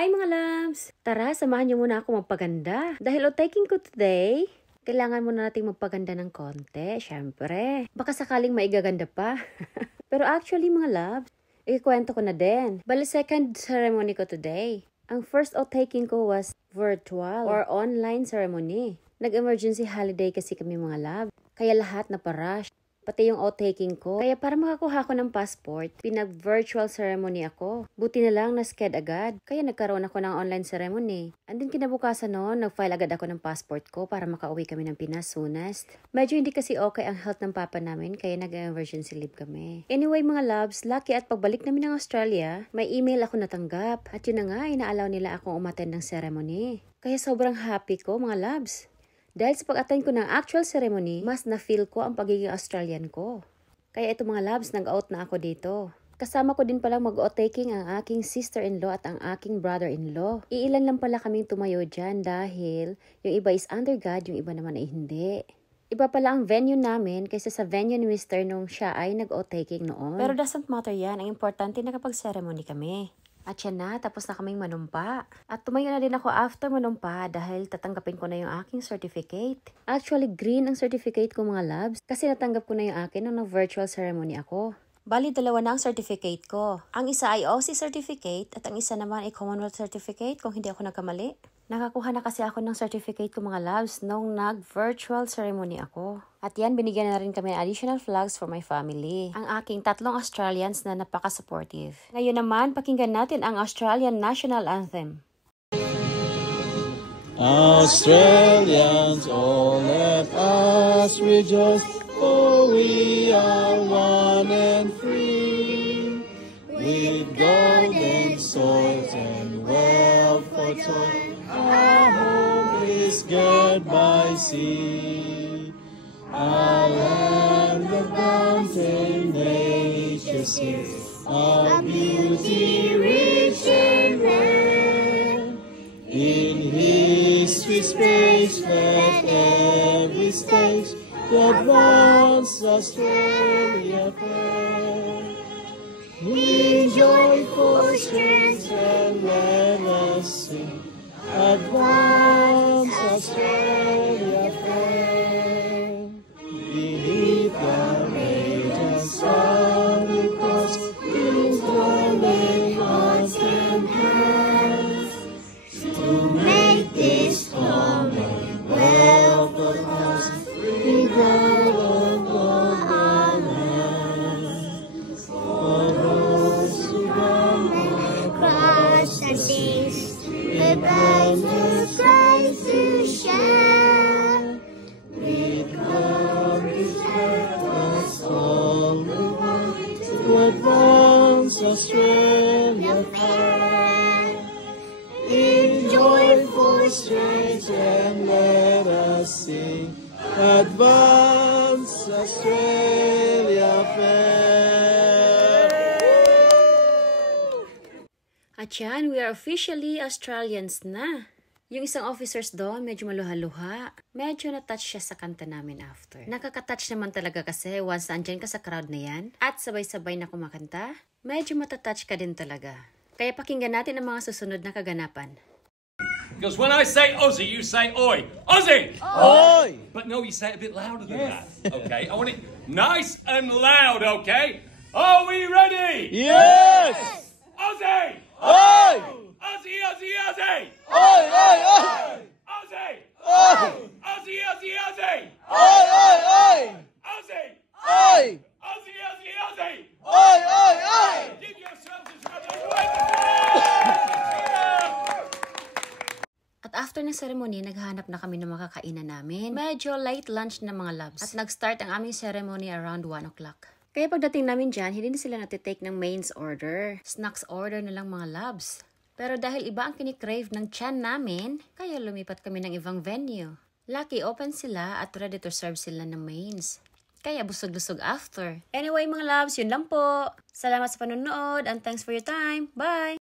Hi mga loves! Tara, samahan niyo muna ako magpaganda. Dahil taking ko today, kailangan muna nating magpaganda ng konti, syempre. Baka sakaling maigaganda pa. Pero actually mga loves, ikwento ko na din. Bali second ceremony ko today. Ang first taking ko was virtual or online ceremony. Nag-emergency holiday kasi kami mga loves. Kaya lahat na pa-rush. Pati yung taking ko. Kaya para makakuha ko ng passport, pinag-virtual ceremony ako. Buti na lang na-sked agad. Kaya nagkaroon ako ng online ceremony. And then kinabukasan noon, nag-file agad ako ng passport ko para makauwi kami ng Pinas soonest. Medyo hindi kasi okay ang health ng papa namin, kaya nag-emergency leave kami. Anyway mga loves, lucky at pagbalik namin ng Australia, may email ako natanggap. At yun na nga, inaalaw nila akong umattend ng ceremony. Kaya sobrang happy ko mga loves. Dahil sa pag-attend ko ng actual ceremony, mas na-feel ko ang pagiging Australian ko. Kaya ito mga loves, nag-out na ako dito. Kasama ko din palang mag-taking ang aking sister-in-law at ang aking brother-in-law. Iilan lang pala kaming tumayo dyan dahil yung iba is undergrad, yung iba naman ay hindi. Iba pala ang venue namin kaysa sa venue ni Mr. nung siya ay nag-taking noon. Pero doesn't matter yan, ang importante na kapag ceremony kami. At yan na, tapos na kaming manumpa. At tumayo na din ako after manumpa dahil tatanggapin ko na yung aking certificate. Actually, green ang certificate ko mga loves kasi natanggap ko na yung akin nung nag-virtual ceremony ako. Bali, dalawa na ang certificate ko. Ang isa ay OC certificate at ang isa naman ay Commonwealth certificate kung hindi ako nagkamali. Nakakuha na kasi ako ng certificate ko mga loves nung nag-virtual ceremony ako. At yan, binigyan na rin kami additional flags for my family. Ang aking tatlong Australians na napaka-supportive. Ngayon naman, pakinggan natin ang Australian National Anthem. Australians, all let us rejoice, for we are one and free. With golden swords and wealth for toil, our home is girt by sea. Our land of bounty, nature sees, our beauty rich and rare. In history's space, let every stage advance Australia fair. In joyful strains and let us sing, advance Australia fair. Beneath the radiant starry cross, Kings dwelling hearts and hands, to make this commonwealth of ours be proud of all our lands. For those who come across the seas, with brightness Christ to share, with glory's let us all move on to advance Australia fair. In joyful strains and let us sing, advance Australia fair. At yan, we are officially Australians na. Yung isang officers doon, medyo maluha-luha. Medyo na-touch siya sa kanta namin after. Nakaka-touch naman talaga kasi once andyan ka sa crowd na yan at sabay-sabay na kumakanta, medyo matatouch ka din talaga. Kaya pakinggan natin ang mga susunod na kaganapan. Because when I say Aussie, you say oi. Aussie! Oi! But no, you say it a bit louder than that. Okay, I want it nice and loud, okay? Are we ready? Yes! Aussie! Oi! Aussie, Aussie, Aussie! Oi, oi, oi! Aussie! Oi! Aussie, Aussie, Aussie! Oi, oi, oi! Aussie! Oi! Aussie, Aussie, Aussie! Oi, oi, oi! Give yourselves a round of applause! At after ng ceremony, naghanap na kami ng makakainan namin. Medyo late lunch na mga loves. At nag-start ang aming ceremony around 1 o'clock. Kaya pagdating namin dyan, hindi na sila natitake ng mains order. Snacks order na lang mga loves. Pero dahil iba ang kinikrave ng tiyan namin, kaya lumipat kami ng ibang venue. Lucky open sila at ready to serve sila ng mains. Kaya busog-lusog after. Anyway mga loves, yun lang po. Salamat sa panonood and thanks for your time. Bye!